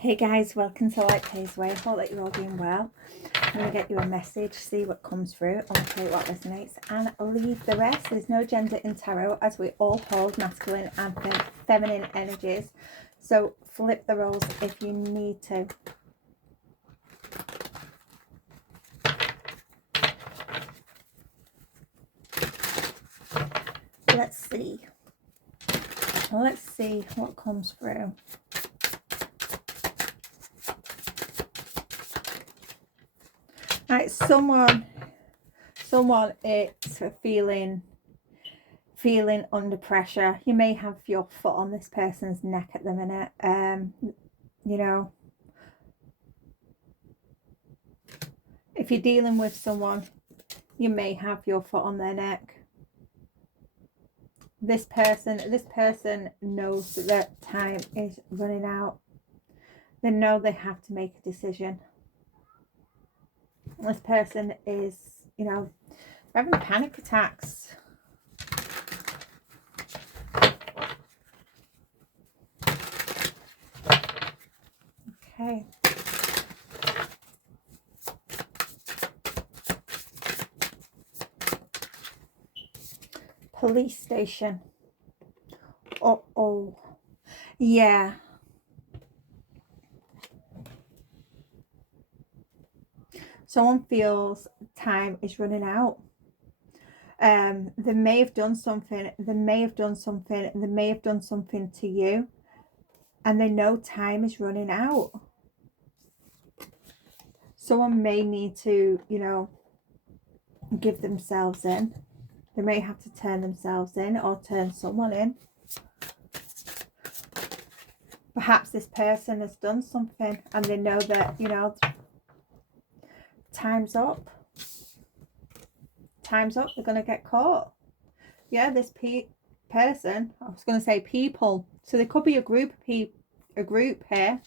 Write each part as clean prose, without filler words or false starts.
Hey guys, welcome to Light Pays Way. I hope that you're all doing well. I'm going to get you a message, see what comes through, and play what resonates, and leave the rest. There's no gender in tarot, as we all hold masculine and feminine energies. So flip the roles if you need to. Let's see what comes through. Right, someone is feeling under pressure. You may have your foot on this person's neck at the minute. You know, if you're dealing with someone, you may have your foot on their neck. This person knows that time is running out. They know they have to make a decision. This person is, having panic attacks. Okay. Police station. Oh. Yeah. Someone feels time is running out. They may have done something. They may have done something to you, and they know time is running out. Someone may need to, give themselves in. They may have to turn themselves in or turn someone in. Perhaps this person has done something and they know that, time's up. Time's up. They're going to get caught. Yeah, this person, I was going to say people. So there could be a group here,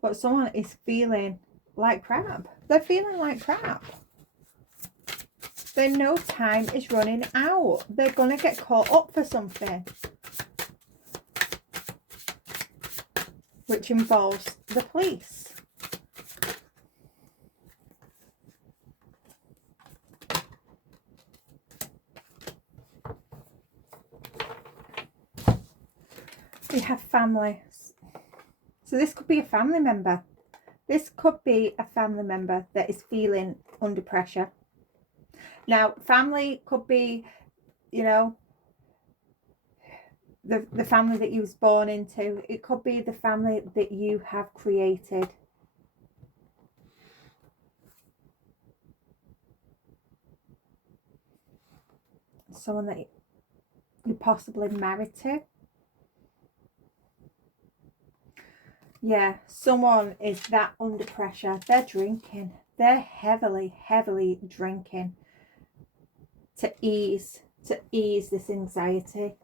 but someone is feeling like crap. They're feeling like crap. They know time is running out. They're going to get caught up for something, which involves the police. We have families. So this could be a family member. This could be a family member that is feeling under pressure. Now, family could be, the family that you was born into. It could be the family that you have created. Someone that you're possibly married to. Yeah, someone is that under pressure. They're drinking. They're heavily drinking to ease this anxiety.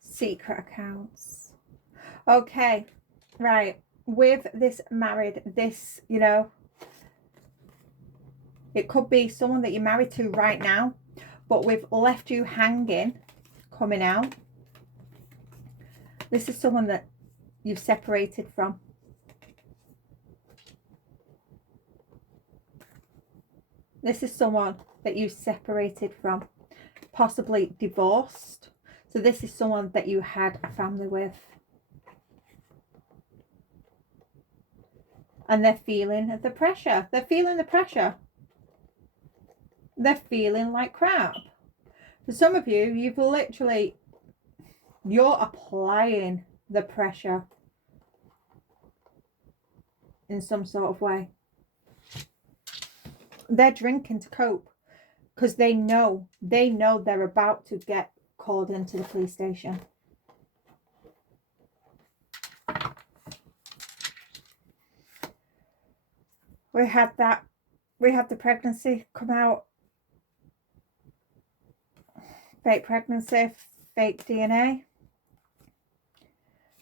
Secret accounts. Okay, right. With this married, it could be someone that you're married to right now, but we've left you hanging, coming out. This is someone that you've separated from. This is someone that you separated from, possibly divorced. So this is someone that you had a family with. And they're feeling the pressure. They're feeling the pressure. They're feeling like crap. For some of you, you're applying the pressure in some sort of way. They're drinking to cope because they know they're about to get called into the police station. We had the pregnancy come out. Fake pregnancy, fake DNA.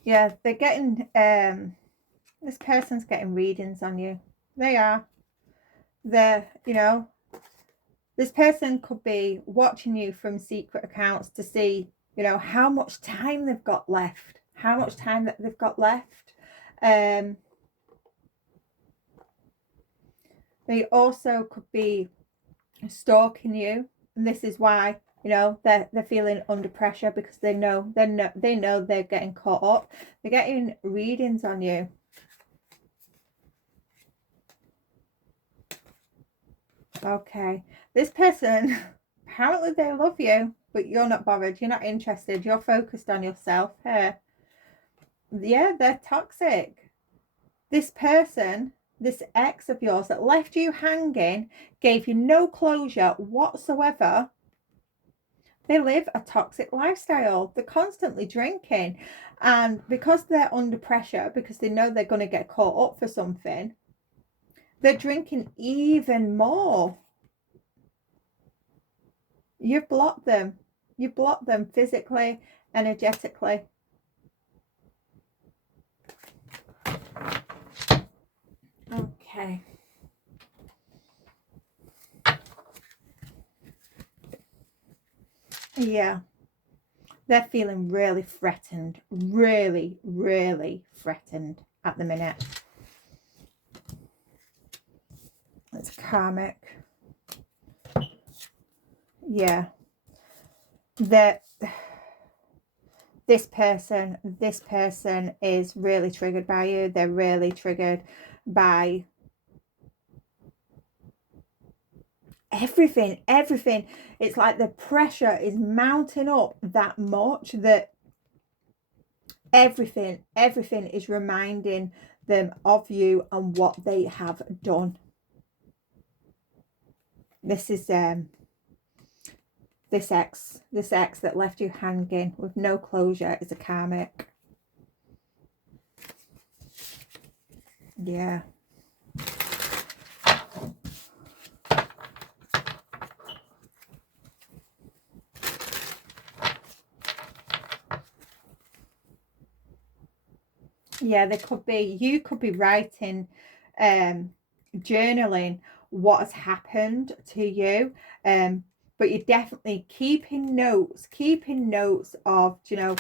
Yeah, they're getting This person's getting readings on you. They are. They're, you know, this person could be watching you from secret accounts to see, you know, how much time they've got left. How much time that they've got left. They also could be stalking you, and this is why, you know, they're feeling under pressure, because they know they're getting caught up. They're getting readings on you. Okay, this person, apparently they love you, but you're not bothered. You're not interested. You're focused on yourself here. Yeah, they're toxic. This person, this ex of yours that left you hanging, gave you no closure whatsoever. They live a toxic lifestyle. They're constantly drinking. And because they're under pressure, because they know they're going to get caught up for something, they're drinking even more. You've blocked them. You blocked them physically, energetically. Okay. Yeah. They're feeling really threatened. Really, really threatened at the minute. It's karmic. Yeah. That this person is really triggered by you. They're really triggered by everything. It's like the pressure is mounting up that much that everything is reminding them of you and what they have done. This is this ex that left you hanging with no closure is a karmic. Yeah. Yeah, there could be, you could be writing, journaling what has happened to you, but you're definitely keeping notes of, you know,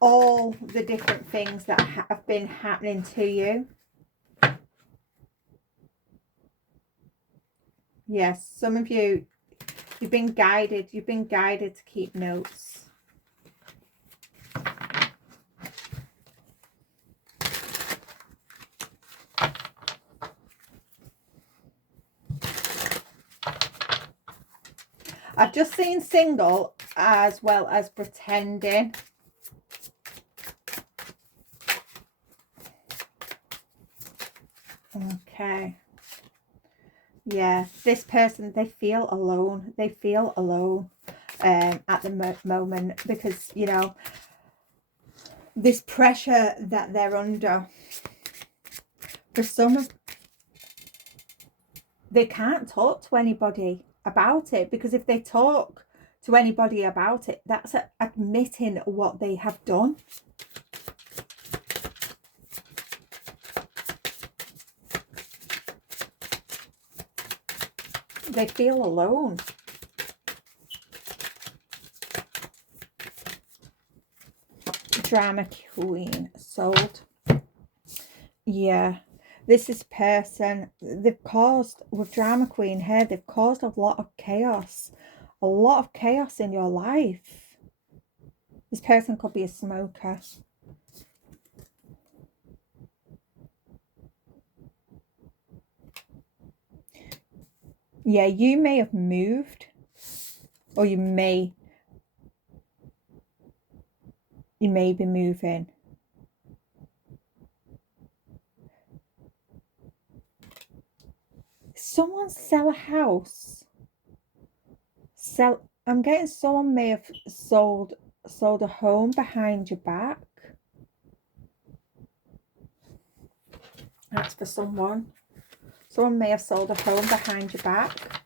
all the different things that have been happening to you. Yes, some of you, you've been guided to keep notes. I've just seen single as well as pretending. Okay. Yeah, this person, they feel alone. They feel alone at the moment, because, you know, this pressure that they're under. For some, they can't talk to anybody about it, because if they talk to anybody about it, that's admitting what they have done. They feel alone. Drama queen, sold. Yeah. This is person, they've caused, with drama queen here, they've caused a lot of chaos. A lot of chaos in your life. This person could be a smoker. Yeah, you may have moved, or you may be moving. Someone sell a house. I'm getting someone may have sold a home behind your back. That's for someone. Someone may have sold a home behind your back.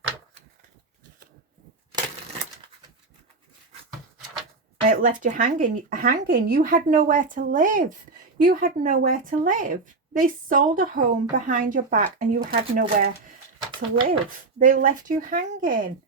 it left you hanging. You had nowhere to live. You had nowhere to live. They sold a home behind your back and you had nowhere to live. They left you hanging.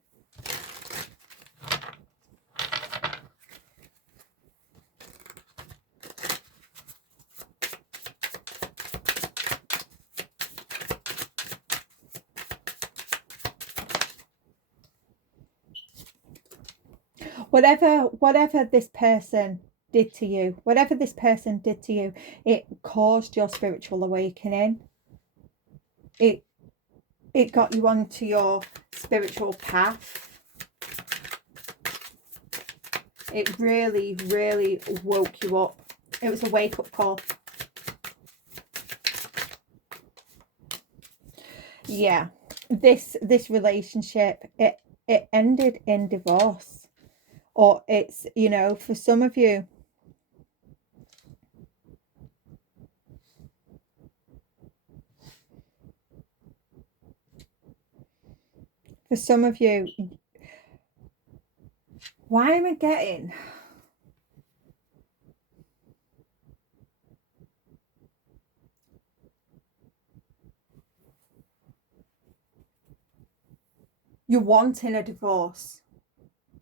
Whatever this person did to you, it caused your spiritual awakening. It got you onto your spiritual path. It really, really woke you up. It was a wake-up call. Yeah, this relationship, it ended in divorce. Or it's, you know, for some of you, why am I getting? You're wanting a divorce.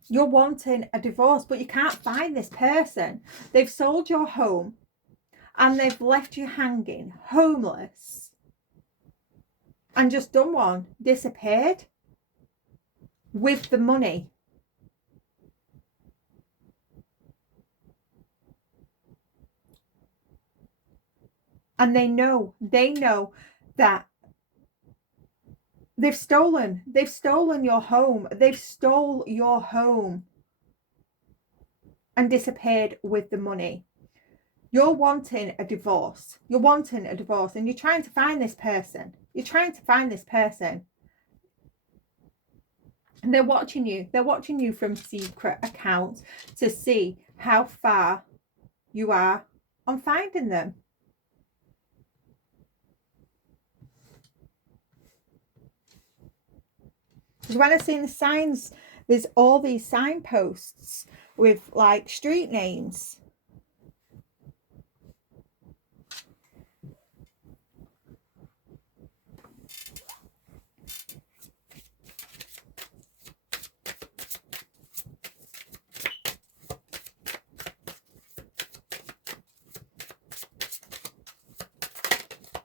You're wanting a divorce, but you can't find this person. They've sold your home and they've left you hanging, homeless, and just done one, disappeared with the money. And they know that they've stolen your home. They've stole your home and disappeared with the money. You're wanting a divorce. And you're trying to find this person. And they're watching you from secret accounts to see how far you are on finding them. Because when I've seen the signs, there's all these signposts with like street names.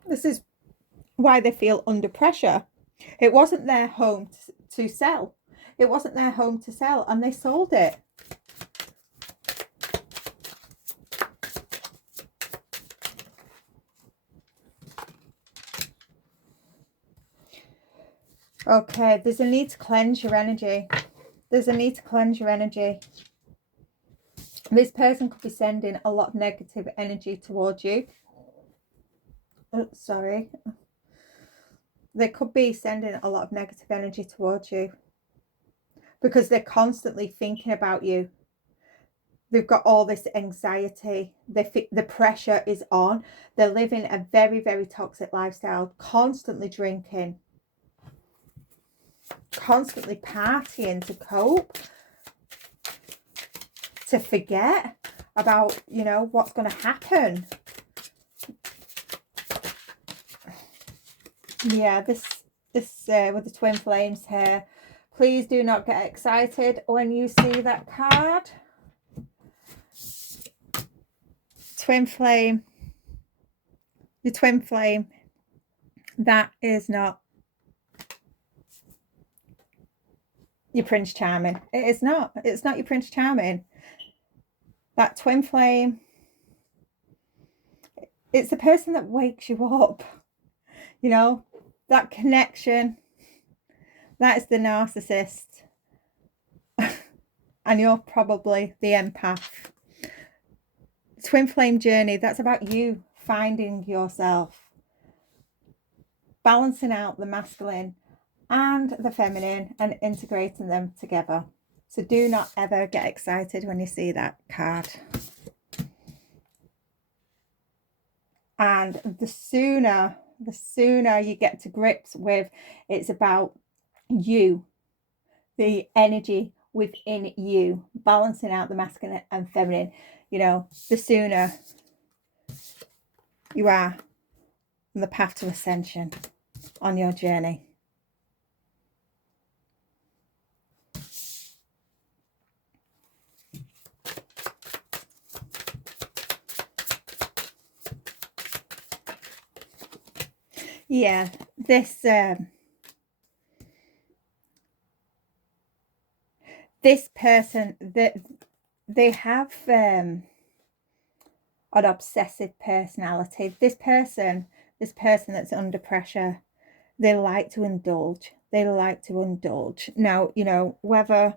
This is why they feel under pressure. It wasn't their home to sell. And they sold it. Okay, there's a need to cleanse your energy. This person could be sending a lot of negative energy towards you. Oh, sorry. They could be sending a lot of negative energy towards you because they're constantly thinking about you. They've got all this anxiety. The pressure is on. They're living a very, very toxic lifestyle, constantly drinking, constantly partying to cope, to forget about, you know, what's going to happen. Yeah, this with the twin flames here. Please do not get excited when you see that card. Twin flame. Your twin flame. That is not your Prince Charming. It is not. It's not your Prince Charming. That twin flame, it's the person that wakes you up. You know, that connection. That is the narcissist. And you're probably the empath. Twin flame journey, that's about you finding yourself, balancing out the masculine and the feminine and integrating them together. So do not ever get excited when you see that card. And the sooner you get to grips with it's about you, the energy within you, balancing out the masculine and feminine, you know, the sooner you are on the path to ascension on your journey. Yeah, this person, that they have an obsessive personality. This person that's under pressure, they like to indulge. Now, you know, whether,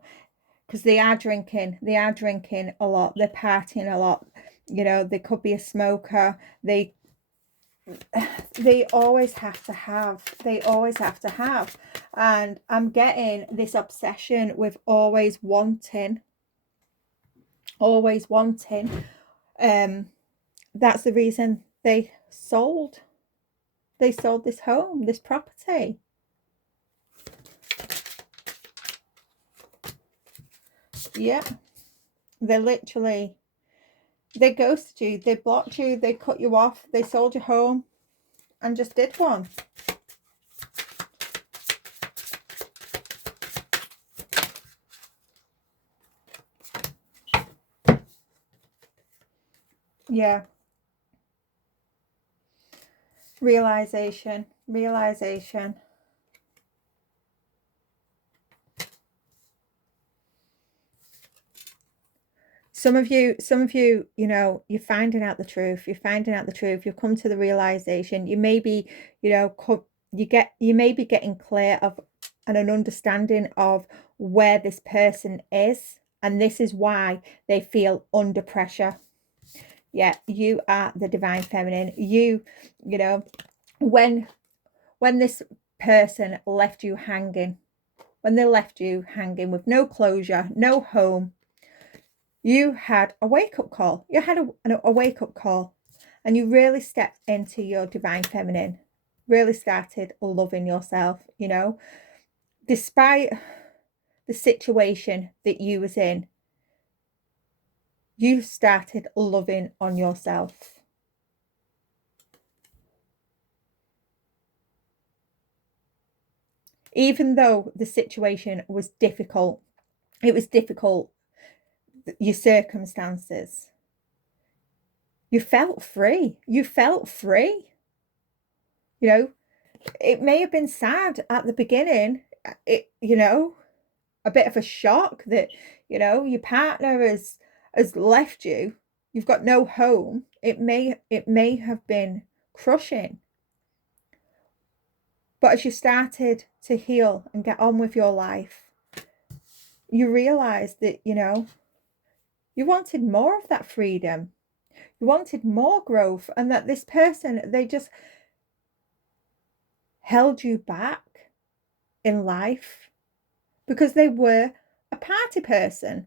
because they are drinking a lot, they're partying a lot, you know, they could be a smoker, they always have to have, and I'm getting this obsession with always wanting. That's the reason they sold this home, this property. Yeah, they ghosted you, they blocked you, they cut you off, they sold your home and just did one. Yeah. Realization. Some of you, you know, you're finding out the truth. You've come to the realization. You may be, you know, you may be getting clear of an understanding of where this person is, and this is why they feel under pressure. Yeah, you are the divine feminine. You know, when this person left you hanging, with no closure, no home, you had a wake-up call. You had a wake-up call, and you really stepped into your divine feminine, really started loving yourself, you know, despite the situation that you was in. You started loving on yourself. Even though the situation was difficult, your circumstances, you felt free. You know, it may have been sad at the beginning, you know, a bit of a shock that, you know, your partner has left you. You've got no home. It may have been crushing. But as you started to heal and get on with your life, you realized that, you know, you wanted more of that freedom. You wanted more growth, and that this person, they just held you back in life because they were a party person.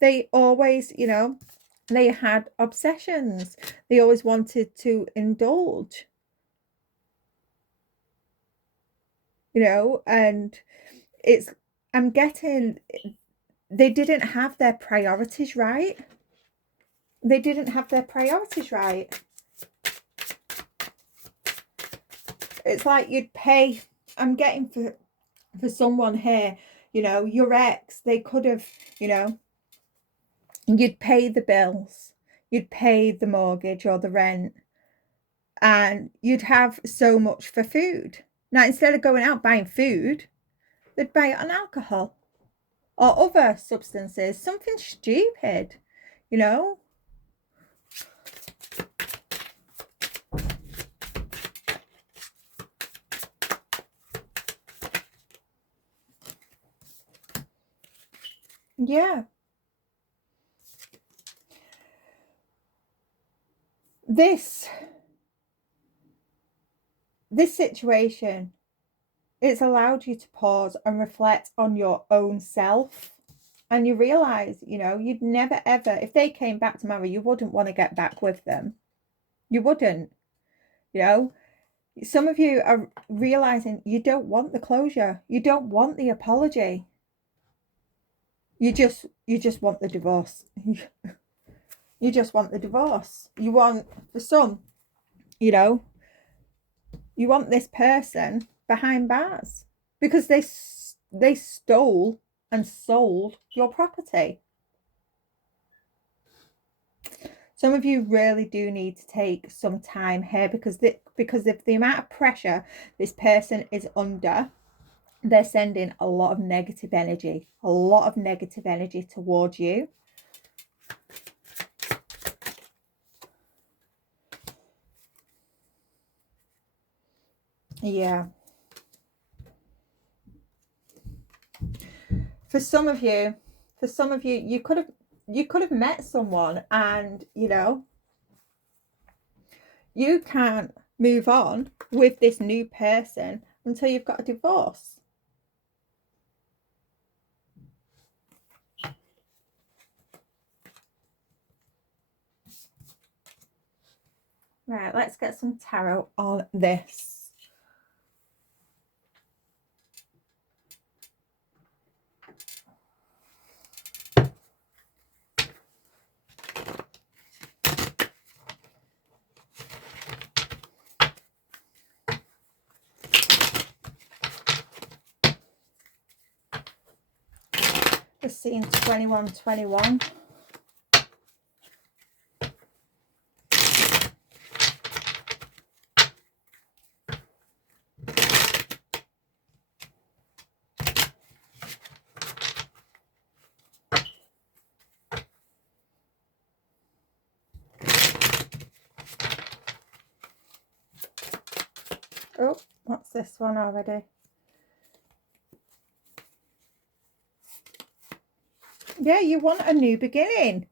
They always, you know, they had obsessions. They always wanted to indulge, you know, and I'm getting, they didn't have their priorities right. It's like you'd pay, I'm getting for someone here, you know, your ex, they could have, you know, you'd pay the bills, you'd pay the mortgage or the rent, and you'd have so much for food. Now, instead of going out buying food, they'd buy it on alcohol or other substances, something stupid, you know. Yeah. This situation, it's allowed you to pause and reflect on your own self. And you realize, you know, you'd never ever, if they came back tomorrow, you wouldn't want to get back with them. You wouldn't, you know. Some of you are realizing you don't want the closure. You don't want the apology. You just want the divorce. You just want the divorce. You want, for some, you know, you want this person behind bars because they stole and sold your property. Some of you really do need to take some time here because of the amount of pressure this person is under. They're sending a lot of negative energy towards you. Yeah. For some of you, you could have met someone, and you can't move on with this new person until you've got a divorce. Right, let's get some tarot on this. We're seeing 2121. Oh, what's this one already? Yeah, you want a new beginning.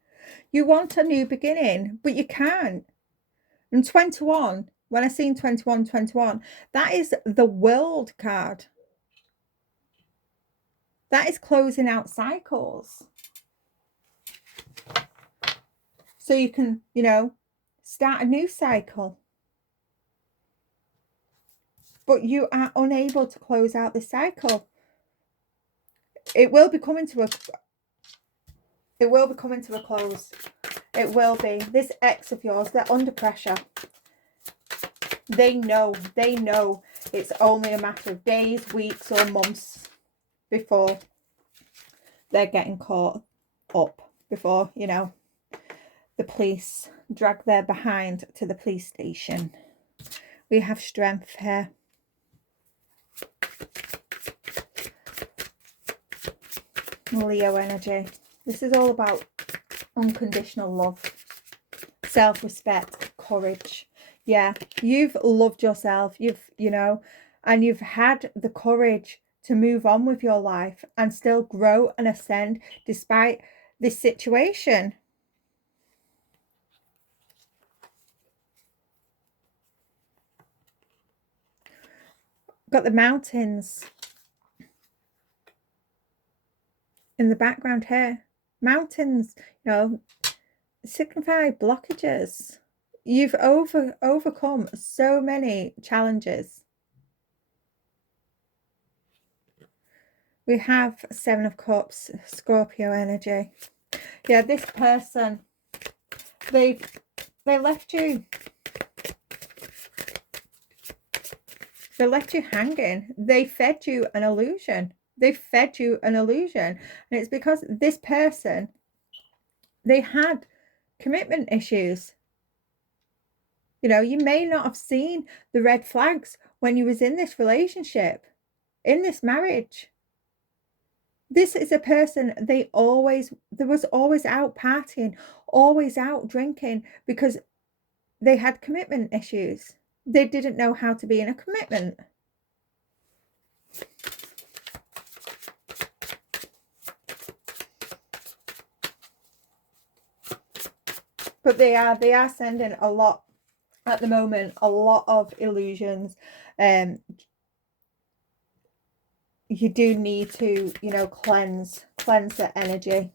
You want a new beginning, but you can't. And 21, when I seen 21, that is the World card. That is closing out cycles. So you can, start a new cycle. But you are unable to close out the cycle. It will be coming to a close. It will be. This ex of yours, they're under pressure. They know it's only a matter of days, weeks, or months before they're getting caught up, before, the police drag their behind to the police station. We have strength here. Leo energy. This is all about unconditional love, self-respect, courage. Yeah, you've loved yourself, and you've had the courage to move on with your life and still grow and ascend despite this situation. Got the mountains in the background here. Mountains, signify blockages. You've overcome so many challenges. We have 7 of Cups, Scorpio energy. Yeah, this person, they left you. They left you hanging. They fed you an illusion. And it's because this person, they had commitment issues. You may not have seen the red flags when you was in this relationship, in this marriage. This is a person, they was always out partying, always out drinking, because they had commitment issues. They didn't know how to be in a commitment. But they are sending a lot at the moment, a lot of illusions. You do need to, cleanse the energy.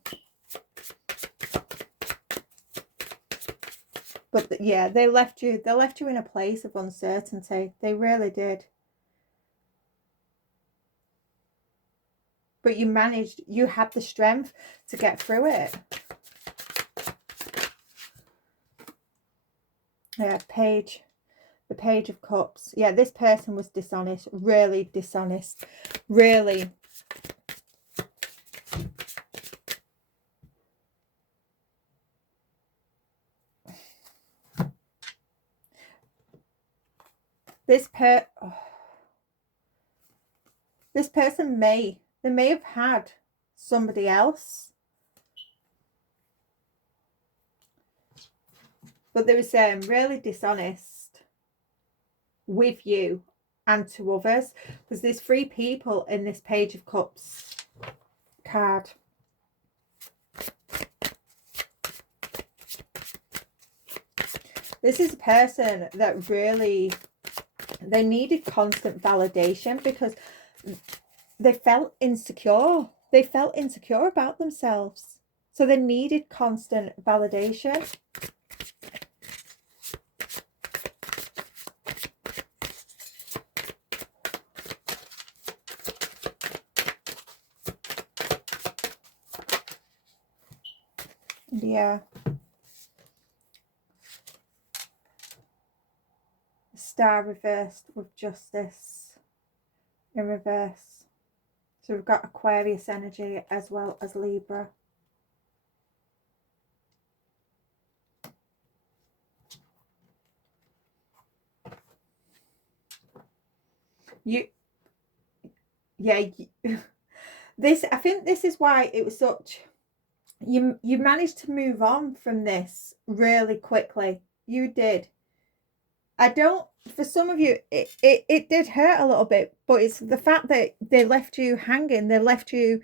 But yeah, they left you in a place of uncertainty. They really did. but you managed, you had the strength to get through it. Yeah, the Page of Cups. Yeah, this person was dishonest, really dishonest, really. This person may have had somebody else, but they was really dishonest with you and to others, because there's 3 people in this Page of Cups card. This is a person that really, they needed constant validation because they felt insecure. They felt insecure about themselves. So they needed constant validation. Yeah. Star reversed with Justice in reverse. So we've got Aquarius energy as well as Libra. This, I think this is why it was such, you managed to move on from this really quickly. You did. I don't, for some of you, it did hurt a little bit, but it's the fact that they left you hanging, they left you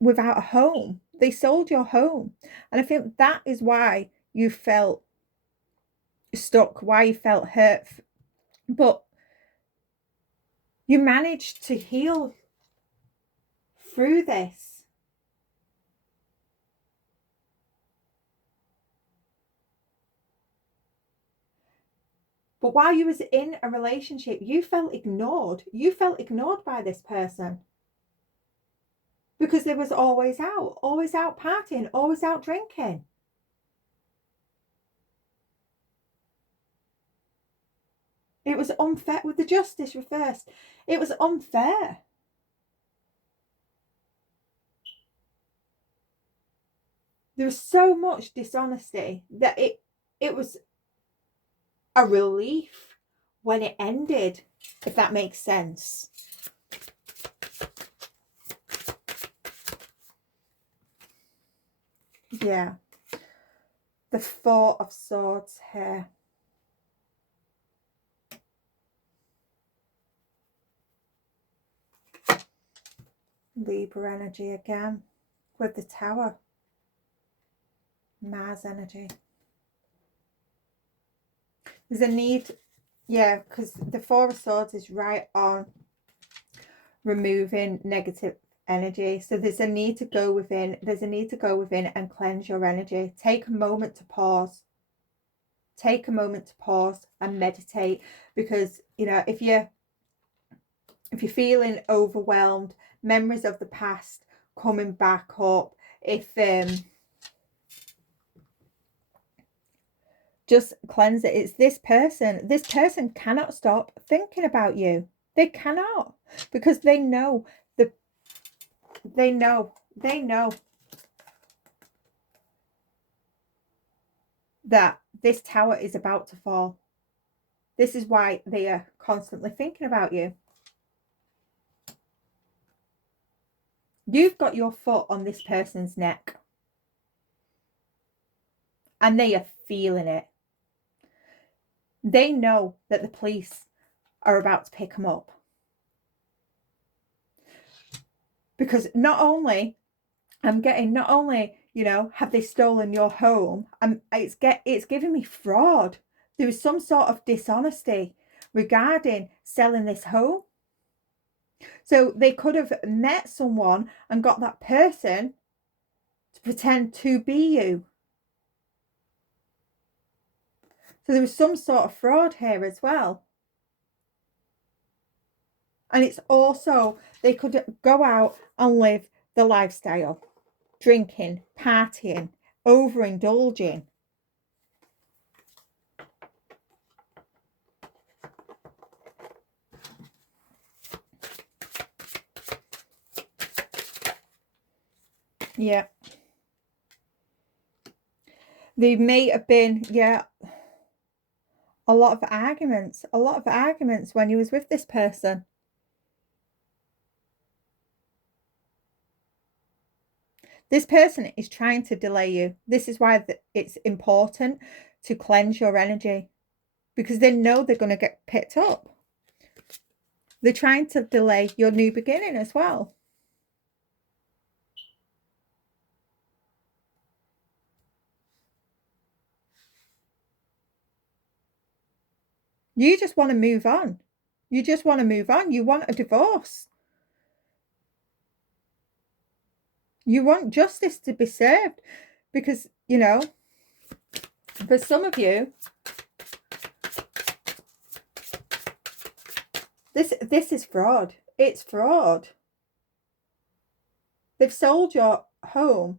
without a home. They sold your home. And I think that is why you felt stuck, why you felt hurt. But you managed to heal through this. But while you was in a relationship, you felt ignored. You felt ignored by this person. Because they was always out partying, always out drinking. It was unfair with the Justice reversed. It was unfair. There was so much dishonesty that it was a relief when it ended, if that makes sense. Yeah. The 4 of Swords here. Libra energy again with the Tower. Mars energy. There's a need, yeah, because the 4 of Swords is right on removing negative energy. So there's a need to go within. There's a need to go within and cleanse your energy. Take a moment to pause. Take a moment to pause and meditate, because you know, if you're feeling overwhelmed, memories of the past coming back up, if just cleanse it. It's this person cannot stop thinking about you. They cannot, because they know that this tower is about to fall. This is why they are constantly thinking about you. You've got your foot on this person's neck, and they are feeling it. They know that the police are about to pick them up, because not only you know, have they stolen your home, it's giving me fraud. There was some sort of dishonesty regarding selling this home. So they could have met someone and got that person to pretend to be you. So there was some sort of fraud here as well. And it's also, they could go out and live the lifestyle, drinking, partying, overindulging. Yeah. There may have been, yeah, a lot of arguments when he was with this person. This person is trying to delay you. This is why it's important to cleanse your energy, because they know they're going to get picked up. They're trying to delay your new beginning as well. You just want to move on. You just want to move on. You want a divorce. You want justice to be served, because, you know, for some of you, this is fraud. It's fraud. They've sold your home.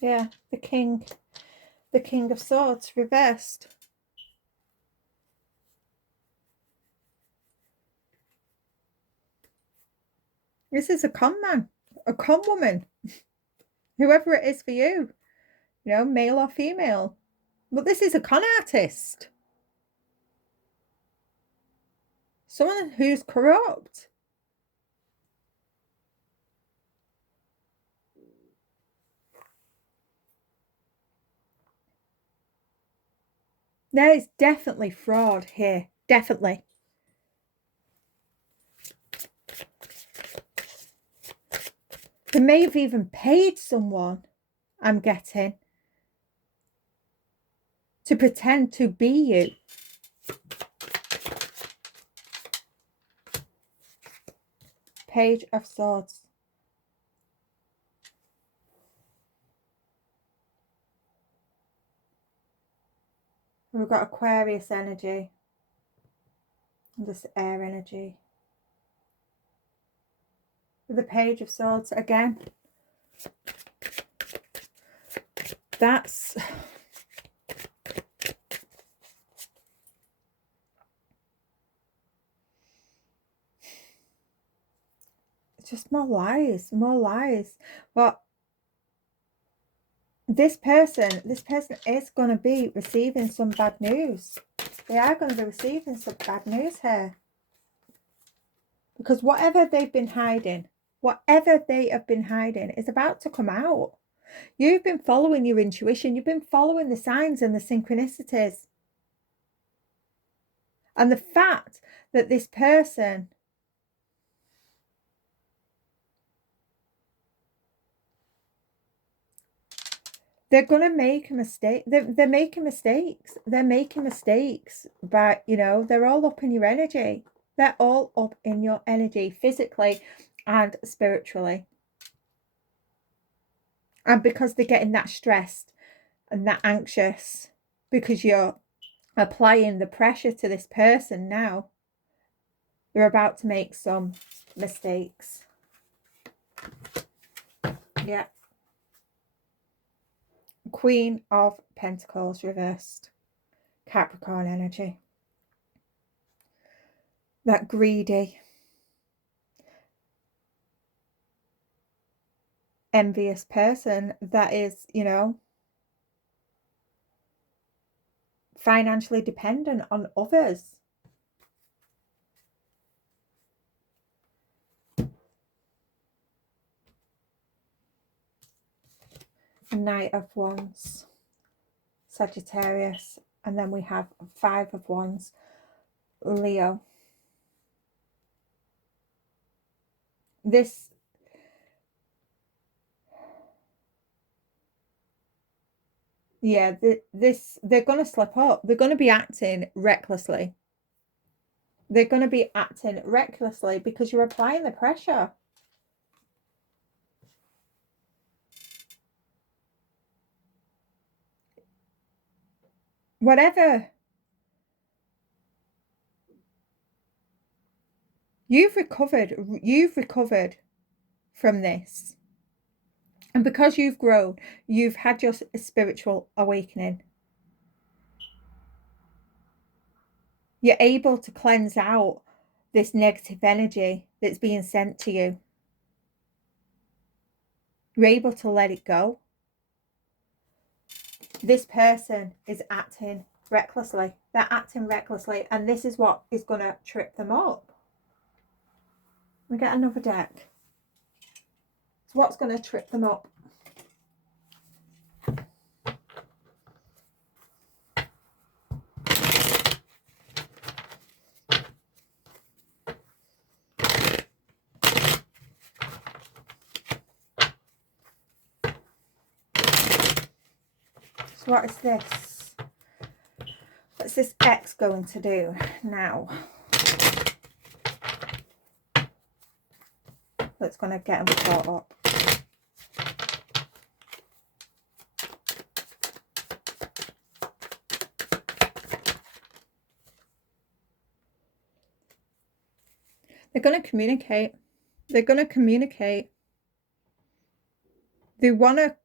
Yeah, the King of Swords reversed. This is a con man, a con woman, whoever it is for you, you know, male or female. But this is a con artist. Someone who's corrupt. There is definitely fraud here. Definitely. They may have even paid someone, I'm getting, to pretend to be you. Page of Swords. We've got Aquarius energy. And this air energy. The Page of Swords again. That's... It's just more lies, more lies. But this person is going to be receiving some bad news. They are going to be receiving some bad news here. Because whatever they've been hiding, whatever they have been hiding is about to come out. You've been following your intuition. You've been following the signs and the synchronicities. And the fact that this person they're going to make a mistake. They're making mistakes. They're making mistakes. But, you know, they're all up in your energy. They're all up in your energy, physically and spiritually. And because they're getting that stressed and that anxious, because you're applying the pressure to this person now, they're about to make some mistakes. Yeah. Queen of Pentacles reversed. Capricorn energy. That greedy, envious person that is, you know, financially dependent on others. Knight of Wands, Sagittarius, and then we have Five of Wands, Leo. This yeah, they're going to slip up. They're going to be acting recklessly. They're going to be acting recklessly because you're applying the pressure. whatever. You've recovered from this. And because you've grown, you've had your spiritual awakening. You're able to cleanse out this negative energy that's being sent to you. You're able to let it go. This person is acting recklessly. They're acting recklessly, and this is what is going to trip them up. We get another deck. So what's going to trip them up? So what is this? What's this X going to do now? That's going to get them caught up. They're going to communicate. They're going to communicate. They're going to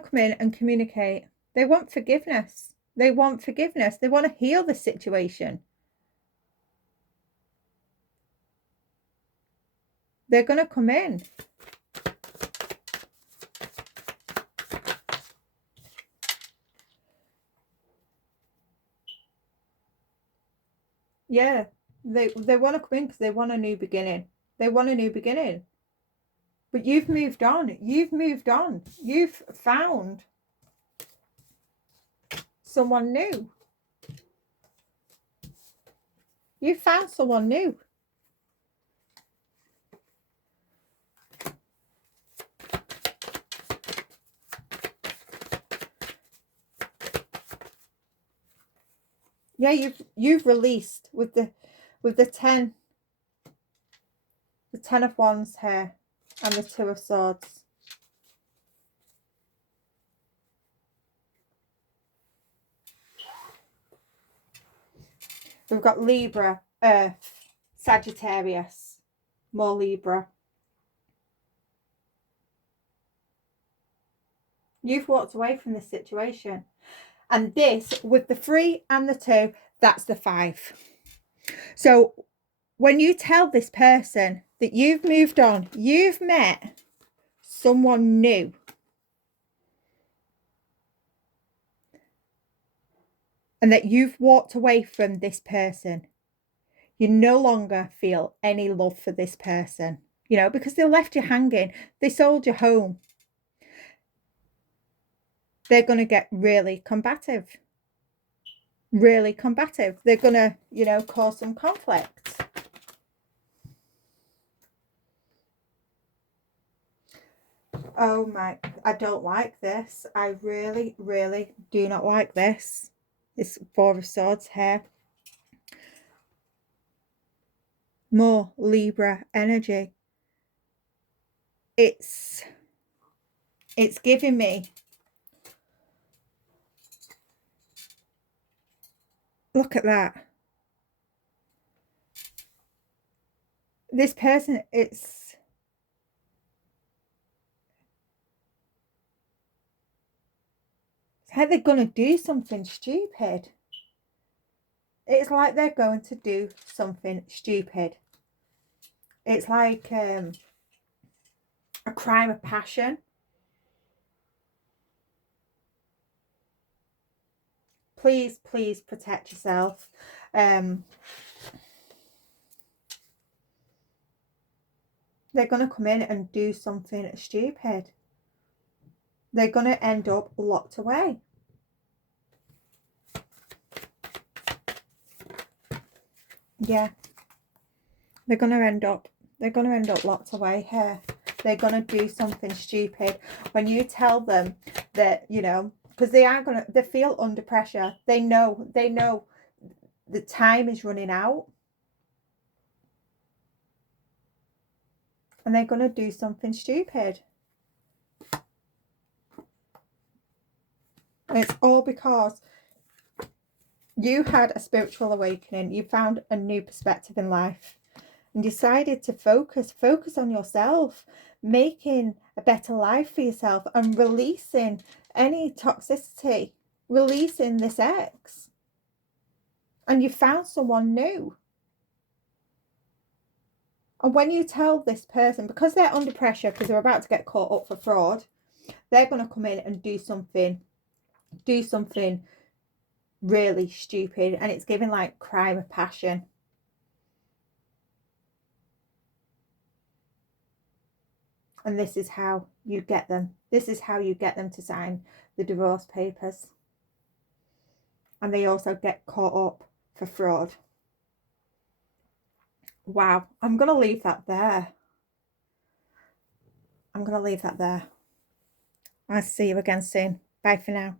come in and communicate. They want forgiveness. They want forgiveness. They want to heal the situation. They're going to come in. Yeah, they want to come in because they want a new beginning. They want a new beginning. But you've moved on. You've moved on. You've found someone new. You found someone new. Yeah, you've released with the 10 of Wands here and the 2 of Swords. We've got Libra, Earth, Sagittarius, more Libra. You've walked away from this situation. And this, with the 3 and the 2, that's the 5. So when you tell this person that you've moved on, you've met someone new, and that you've walked away from this person, you no longer feel any love for this person, you know, because they left you hanging. They sold you home. They're going to get really combative. Really combative. They're going to, you know, cause some conflict. Oh my, I don't like this. I really, really do not like this. This 4 of Swords here. More Libra energy. It's giving me, look at that. This person, it's like they're going to do something stupid. It's like they're going to do something stupid. It's like a crime of passion. Please, please protect yourself. They're going to come in and do something stupid. They're going to end up locked away. Yeah. They're going to end up locked away here. They're going to do something stupid. When you tell them that, you know, because they feel under pressure. They know the time is running out. And they're going to do something stupid. And it's all because You had a spiritual awakening. You found a new perspective in life and decided to focus on yourself, making a better life for yourself and releasing any toxicity, releasing this ex. And you found someone new. And when you tell this person, because they're under pressure, because they're about to get caught up for fraud, they're going to come in and do something really stupid, and it's giving like crime of passion. And this is how you get them. This is how you get them to sign the divorce papers. And they also get caught up for fraud. Wow, I'm going to leave that there. I'll see you again soon. Bye for now.